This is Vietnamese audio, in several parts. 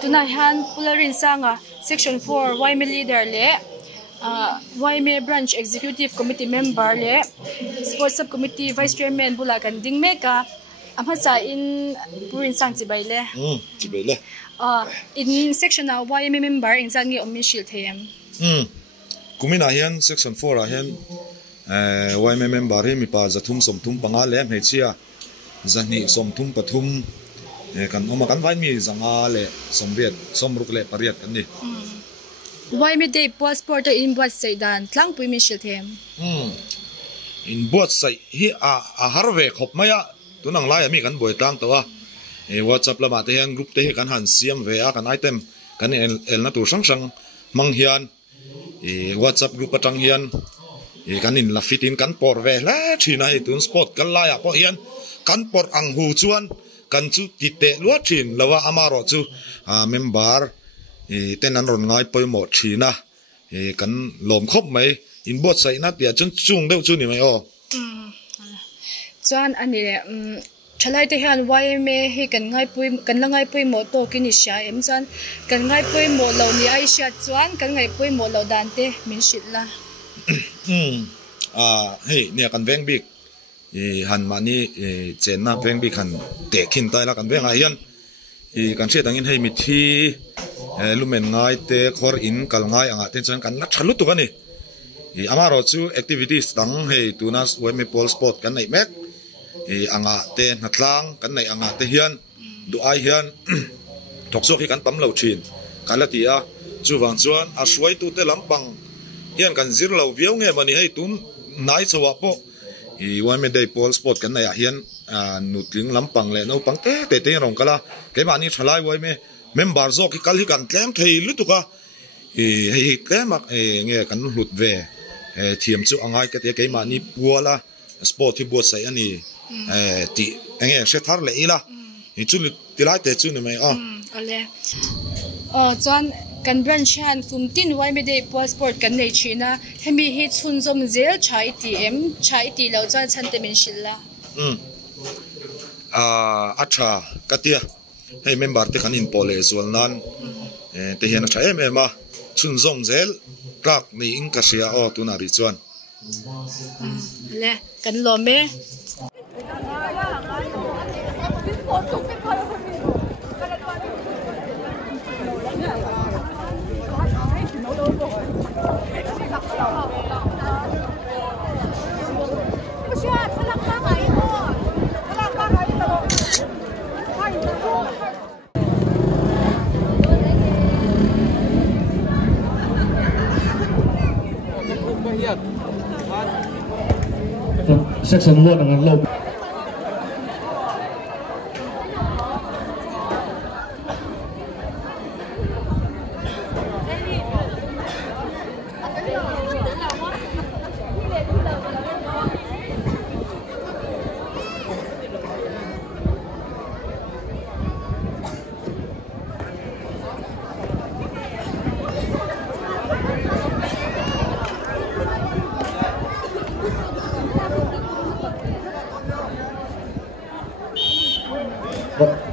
tuna han pularin sanga section 4 YME leader le YME branch executive committee member le sports subcommittee vice chairman bula kan ding meka amhasa in purin sang chibaile in section YME member in zangi omishil them kumina hian section 4 a hian YME member he mi pa zathum somthum panga le hmeichia zani somthum pathum kan oma kan vai mi zanga le sombiat somruk le pariat kan ni YME day passport in buat saidan tlang pui mi shil them in buat sai hi a harve khop maya tunang lai mi kan boi tang tawa WhatsApp lama te hian group te kan han siam ve a kan item kan el na tur sang sang mang hian WhatsApp group atang hian kan in la fitin kan por ve la thina hi tun sport kan la ya po hian kan por ang hu chuan kan chu ti te lua thin lawa amaro chu member ten an ron ngai poimo thina kan lom khop mai in bot sai na tia chun chung deuh chu ni mai o chuan ani thalai te hian YME hi kan la ngai pui mo to kini sha em chan kan ngai pui mo lo ni ai sha chuan kan ngai pui mo lo dan te min shit la hey nia kan veng bik han mani chen na veng bik han te khin tai la kan veng a hian kan che tangin hei mi thi lumen ngai te khor in kal ngai anga ten chan kan la thalu tu kani amaro chu activities tang hei tunas YME pol sport kan nei mek anga te natlang kan nei anga te hian du ai hian tokso hi kan tam lo thin kalatia chuwang chuan a suai tu te lampang hian kan zir lo viau nge mani hei tun nai chawa po YME day pol sport kan nei a hian nutling lampang le no pang te rong kala ke mani thalai YME member zo ki kal hi kan tlem thei lutuka hei tlemak nge kan hlut ve thiam chu angai ka te ke mani puala sport hi buat sai ani ti nge se thar le ila hi chu tilai te chu ni mai ale chuan kan branch han kumtin YME day passport kan nei china hemi hi chhun zom zel chai ti lo chan chan te min shilla acha katia hey member te kan in pole zual nan te hian thae me ma chun zom zel rak ni in ka sia o tuna ri chuan le kan lo me section 1 dengan low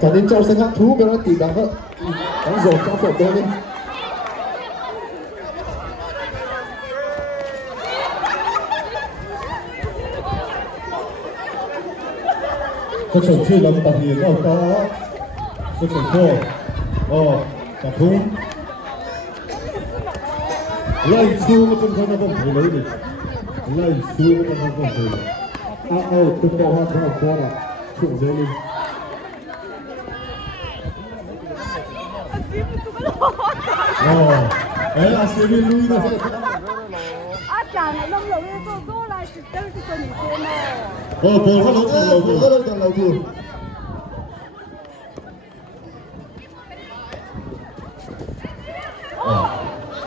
cả đến châu sẽ ngắt thú cái nó tìm đáng hơn đáng rồi trong phổ tôi đi cái sổ chơi làm tập hiền đâu có cái sổ khô tập thú lấy xu cái chân nó không thể lấy được lấy xu cái chân nó không thể tôi có hoa thao qua là chuyện dễ đi ấy là sự liên lui rồi. Chàng này lâm lầu lên tôi lại chỉ tới cái phần này nè. Bồ nó lầu càng lầu thường.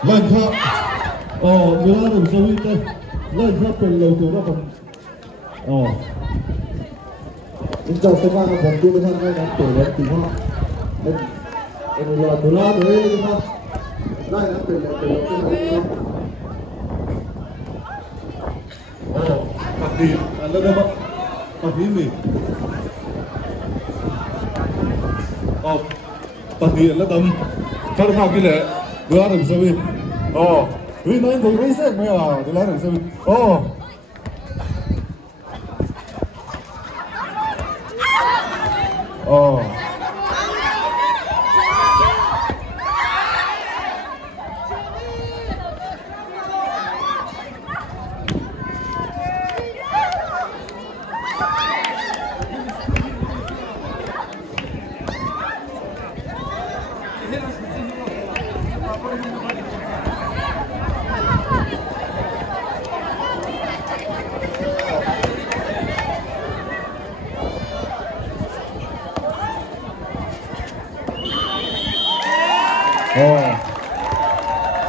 Lên thôi. Nhớ đừng sâu đi đây. Lên thôi phần lầu thường nó còn. Chúng cháu sẽ mang một phần tiêu thân ngay ngắn tuổi lớn thì hoa. Em là tuổi lớn đấy đi hoa. Đây là tuổi lớn cái này. Pati, ada apa? Pati ini. Pati là tầm cho nó cái lệ đưa được sao đi vì nói thì mấy xe mới thì lấy được sao đi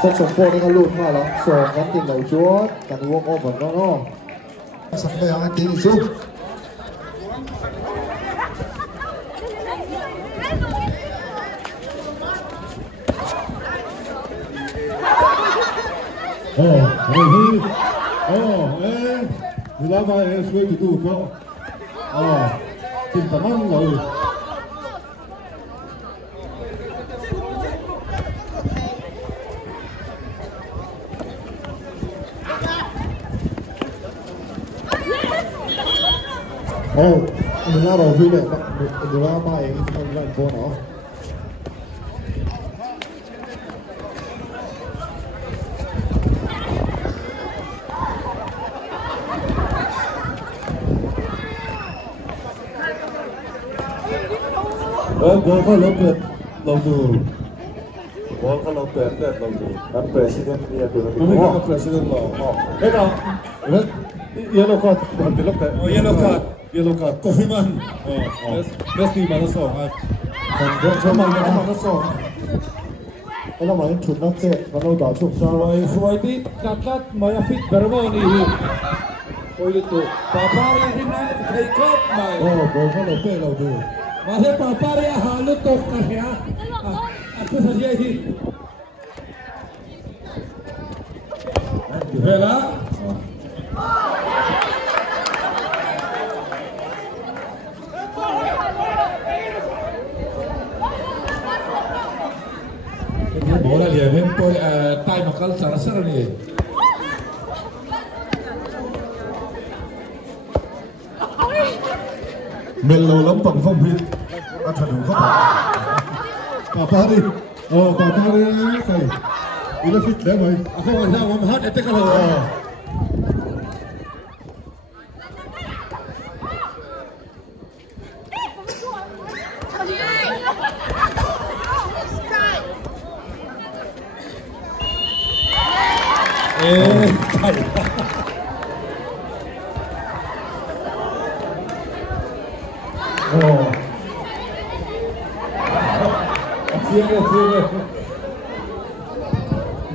section 4 đang lùn mà lắm, so ngắn tiền đầu chúa, cần walk over nó, sắp bây giờ anh tí đi xuống. Đi làm bài em suy nghĩ đủ không? Tìm tầm ăn rồi. Mình ra đầu vui đấy, mình ra bài không làm vô nó. Bố có lớp biệt lâu đủ. Bố có lớp biệt đẹp lâu đủ. Anh president đi à tụi nó. Không president lo. Thế nào? Yellow card, bạn biết lúc đấy. Yellow card. Kofiman. Best team mà nó sòng à. Còn cho mình nó sòng. Cái là mình chụp nó chết và nó đảo chụp sao rồi rồi đi cắt mà fit bermoni. Ôi tụ. Papa đi này thấy cop mà. Bố có lớp biệt lâu đủ. Mà thế papa đi halu tốt cả hả? Aku saja ini. Vela. Bola dia mempo time akal sarasar ni. Mình lâu lắm bằng phong viên, anh phải đủ không? Papa đi, papa đi cái, ini là fit đấy mày. Aku nggak tahu mau hat itu kalau.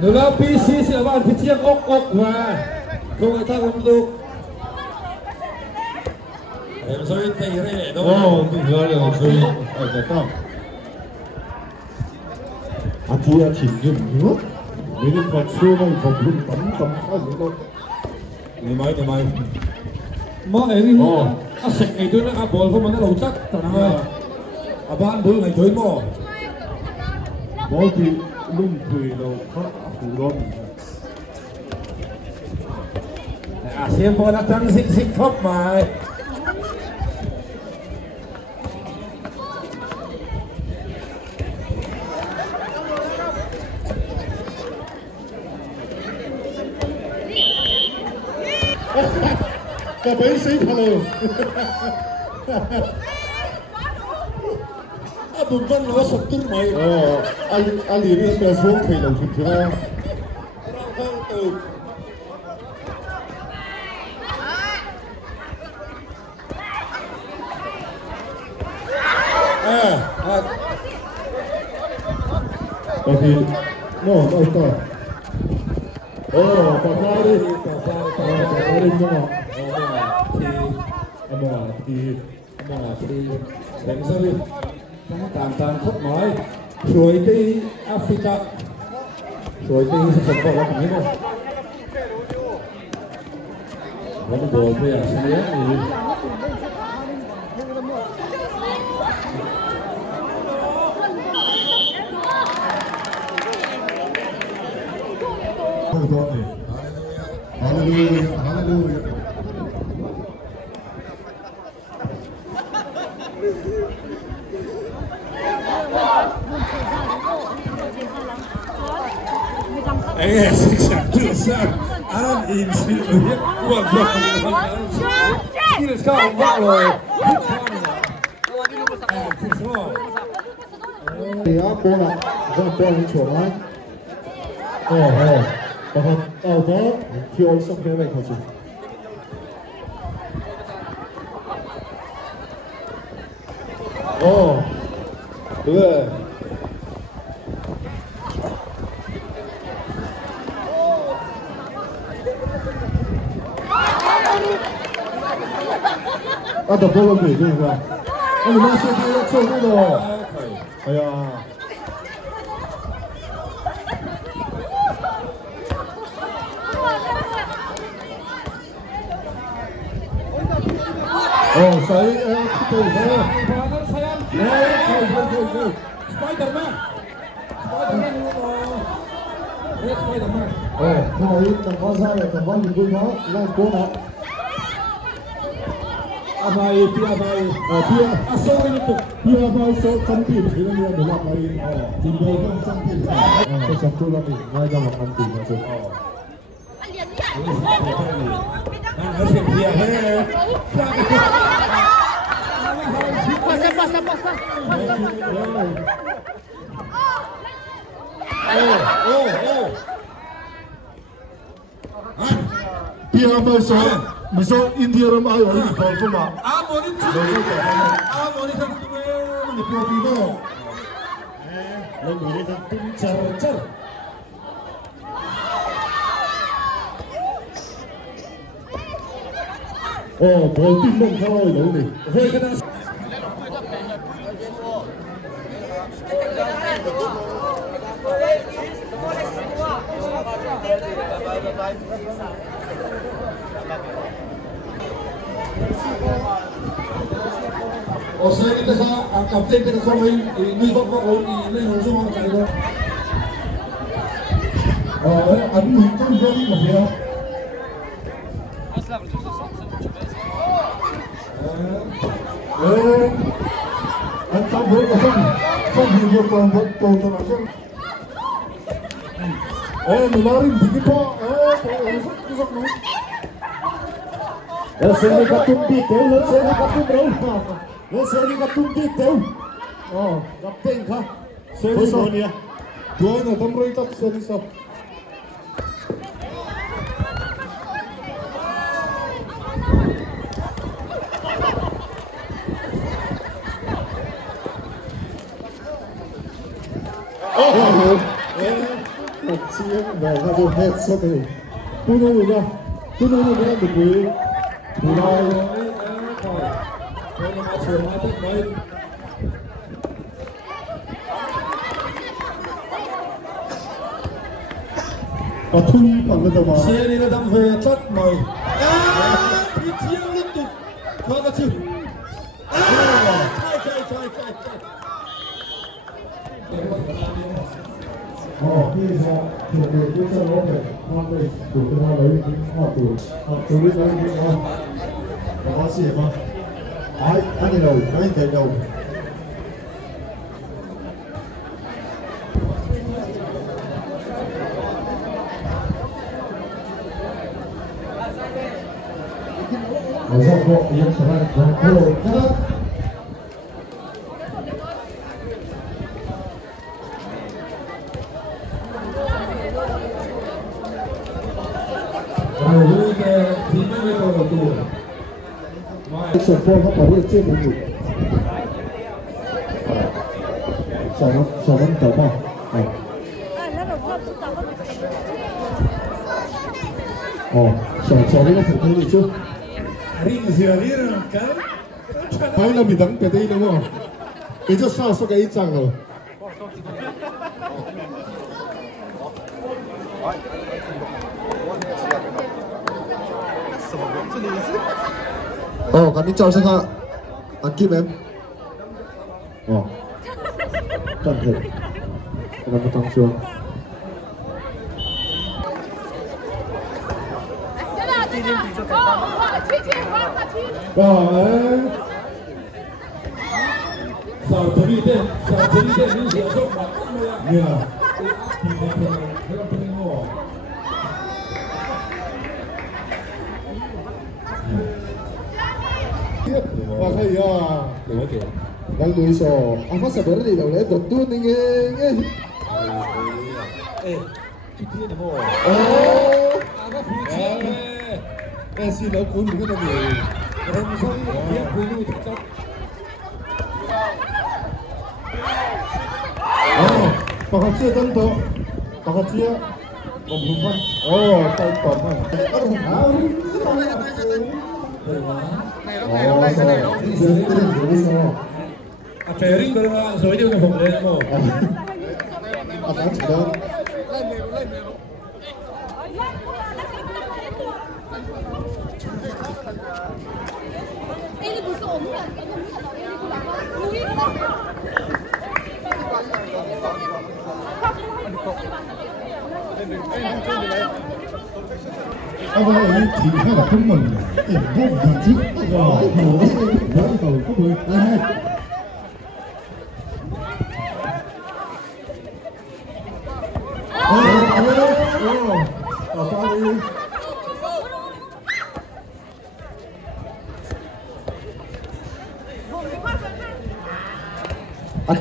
Nula PC siya ba fitiang ok wa kung ata umduk em so it tay re no rồi rồi ở cái anh chị chỉ dùng nước mình đi vào xưa này vào luôn tắm khá gì đâu ni mai mo eri a sek ai tu na a ball ko man lo tak tanang a ban ball ngai thoi mo ball thì lung thui đâu khó phủ lon xem ball là tăng xích khóc mà cái bấy xí hello bùng văn nó sập tung mày anh liền đi là xuống thầy đầu thịt ra thì nó đâu cả bà ra đi thì đánh sao đi tàn khóc nói rồi đi Africa rồi đi sập vào là cái này vẫn đồ bây giờ sẽ nhớ gì Hallelujah, hallelujah. Ê, sạc chưa sạc, anh in sự biết buồn rồi. Khi là sao không vác rồi. thì á cô là rất là cô lên chỗ đấy và còn đó thì ông xong cái này thôi chứ đúng rồi. tập cô làm gì chứ không anh đừng xem cái show cái đồ Saya betul saya. Spiderman. Spiderman. cái này tầm bao ra là tầm bao nhiêu quân đó là cô đó Abai, pia asal itu, pia abai so cantik, ini dia dua kali, tiga kan cantik. satu lagi ngay ra mặt ăn tiền rồi Harus pia he. Pasa. Pia abai so, misal India ramai orang kalau cuma. Amoni kan Ini pia. lần này tung Cer. bồi tin đông thôi đủ đi Hơi cái đó. Saya kita kapten kita kau ini bapak kau ini langsung orang kaya. Aku itu jadi macam anh ta vượt không gì vượt còn vượt cầu cho nó không mình nói đi cái po rất đúng Let's say got tung đi kéo let's say got tung đâu let's say got tung đi kéo gặp tên không Saya sao dua na tamroy tak saya sao chiếc về ra vô hết số này tôi nói được không tôi nói được quý thì đây Thui bằng cái đầu mà Xe này là đang về tất mời. Cái chiếng liên tục. Có cái chứ. khi ra thì được cái sau đó phải hoa về đủ cái hoa lấy cái hoa từ biết lấy cái hoa và hoa xịt mà anh đi đầu anh chạy đầu ở trong bộ yên trở lại và cơ hội khác Sổ phô nó có được trên một nhịp Sổ vẫn tớ vào Sổ đấy nó phải thấy được chứ Phải là mình đắng cái đây đúng không? Cái cho sao số cái chẳng rồi赶紧叫上他，Kim em. Cẩn thận, nó có tăng xuống. sao thế đi thế đi giờ sốc mặt nha và thầy đang đuổi sò anh phát sản đi đầu lẽ đột tuôn nghe nghe em xin lỗi cuốn một cái gì em không biết cuốn như thế nào bà chia tân tổ bà chia gồm hùng văn tay còn Ferry kalau nggak soalnya dia udah boleh mau. Akan sudah. Ini bukan omongan, ini bukan. Ông ơi, ini thì là không mừng, em vô cùng chứ. Rồi, với cầu có 10.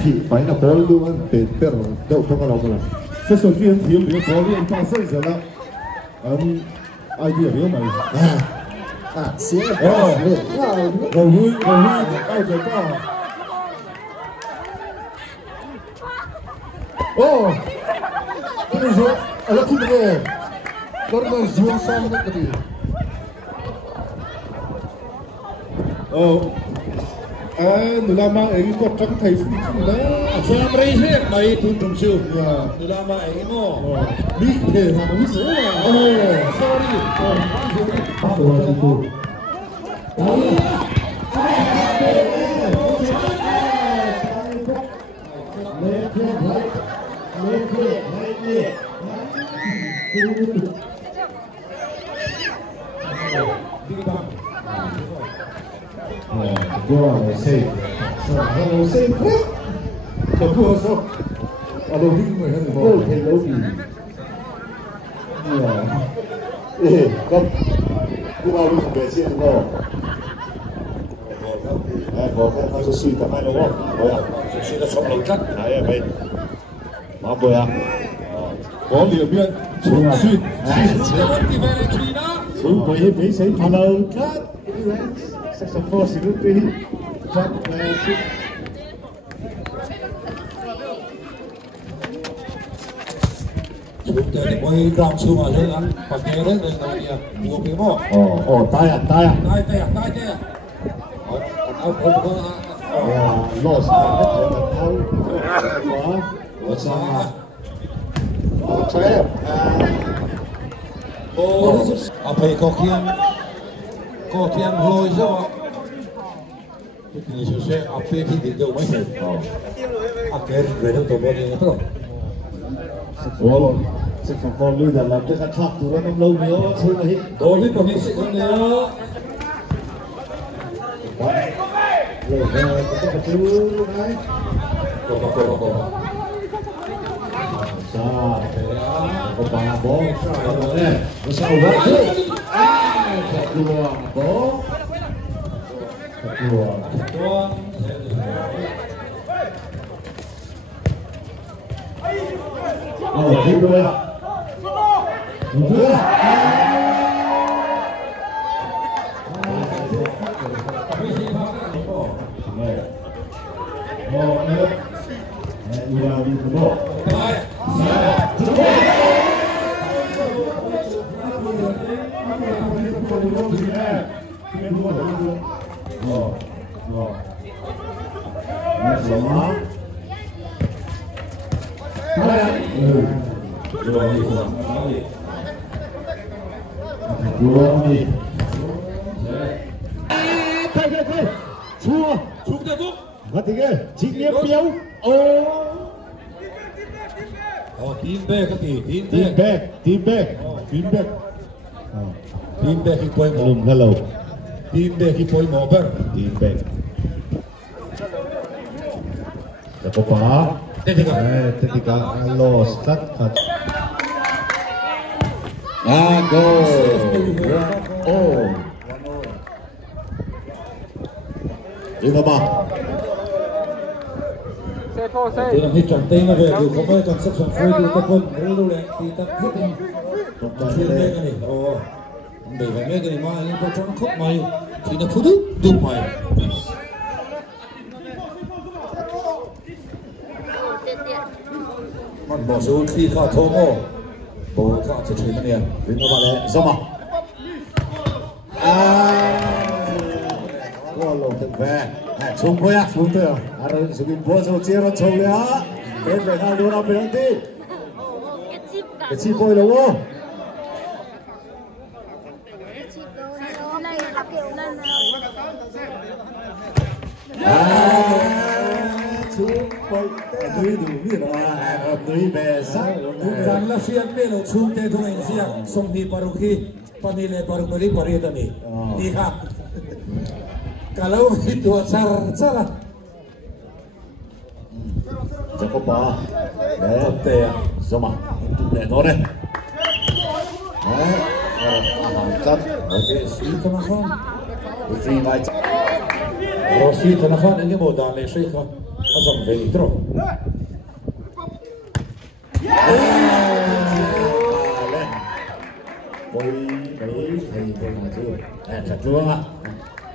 Thì phải là ball luôn anh để pero đâu không có đâu cả. Sẽ首先提一个 ball 练发射者了。idea 没有买。行。我会2个到。跟你说，我听不见，我那个joueur上那个的。Nulama ini kok kan thầy phụ đó. Saya meriset baik tuntung siu. Lama ini mo. Bị thể là không biết Sorry. Wow, safe. Hello, safe. Không có sao. Alo, đi người hay là thầy lâu gì? Không. Cứ bao nhiêu về chuyện rồi. Có cái nó suy tầm ai đúng không? Rồi à? Suy là sống lâu cắt. Đấy vậy. Mà bồi à? Có liều biên. Suy. Xuống với mấy giấy hello cắt. Saxophone security. Drop shoot. Jadi boy drum semua je kan. Pakai dia dengan dia. Dua pemo. Tai. Tai. Lost. What's up? Try. Apa có thiên lôi sao? Thì sẽ áp thì đến đâu mới được. Cái về đâu tôi đi nữa. Sẽ phải còn lưu là làm cái khát khát từ nó lâu nữa thôi là hết. Đối với mình sẽ không nữa. Rồi cái chú này. Cô. Sao? Có bà bố. Nè, nó sao vậy? Bố. Tiếp đuôi. Và thì cái chị Niệm Biếu. Team back. ทีมเบกิปอยหมอ Lum hello ทีมเบกิปอยหมอเบอร์ team back Jakopa Tetika lost that cut go oh Rinoma ทีมที่จัดเต็มมาเลยอยู่เขาไม่ต้องสักสองคนดูตะคนรู้เลยตีตะคนทีมเบกันนี่โอ้เบกันเบกันนี่มาเนี่ยพอจนครบมาทีนั้นพูดดูมามันบอกสู้ที่ข้าโทโม่บอกข้าจะช่วยมันเนี่ย Rinoma le Zoma Go long the back chung khoya chung te ar sugin bo so che ro chung le ha ben ben ha do ra penalty cái chi boy lo wo chung boy đuôi đủ biết rồi đuôi bè sai rằng là phiên bên là chung te thôi anh siang song hi paruki panile parumari paritani đi khác kalau itu cara Jakopa tete ya Zoma để nó đây cắt Rosi Tanakan free by Rosi Tanakan ini mau dah mesej kan asam veidro Bôi mấy thầy bên nào chưa chặt chúa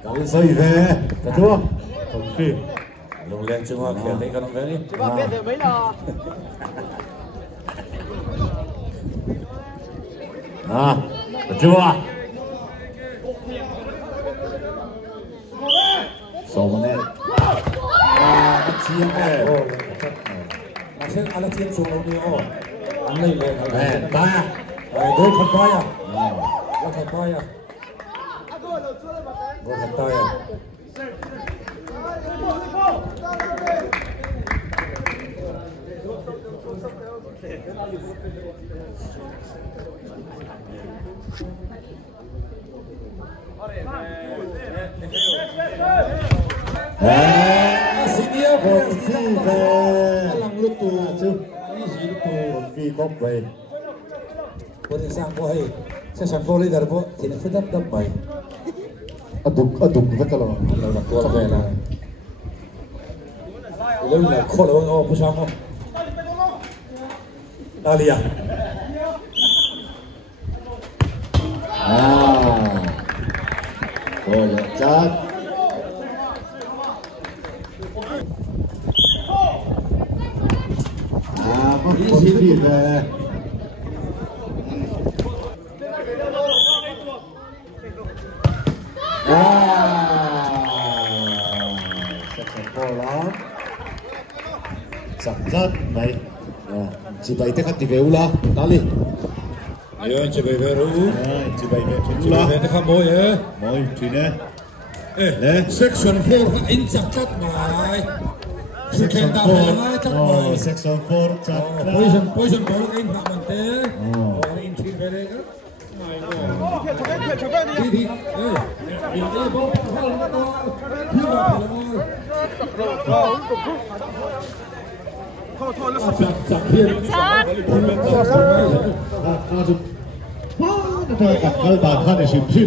cắm sợi về chặt chúa không phi long lên chung hoa kia thấy cái long lên đi Chúng ta biết được mấy lò. chặt chúa sâu mà nè chiên nè mà xem ala chiên xuống đâu đi ô anh lên lên nè ta đôi thật tay à đôi thật tay à đôi thật tay à Senior phi về lăng lúc tù chứ cái gì lúc tù phi có về bữa nay sang qua hay sẽ sang qua lấy đời bữa thì nó phải đắp mày aduk với cái lo là tua về là lấy là khó là ô不sang không哪里啊rồi chát có con phi về sắp rất này chỉ bảy tiếng thì về ula đó đi rồi chỉ về rồi chỉ bảy về chỉ về nó không mồi ấy mồi chỉ nè section 4 in chặt chặt này section 4 section 4 chặt position ball in hạ mình thế in team về đây đi đi đi ball chặt thiên Kalau bahkan di sini,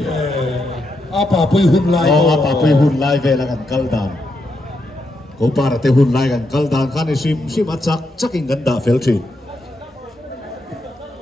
apa pun hun lai, apa pun hun lai về là gần kaldan. Kau para te hun lai gần kaldan kan di sini, macak caking ganda felci.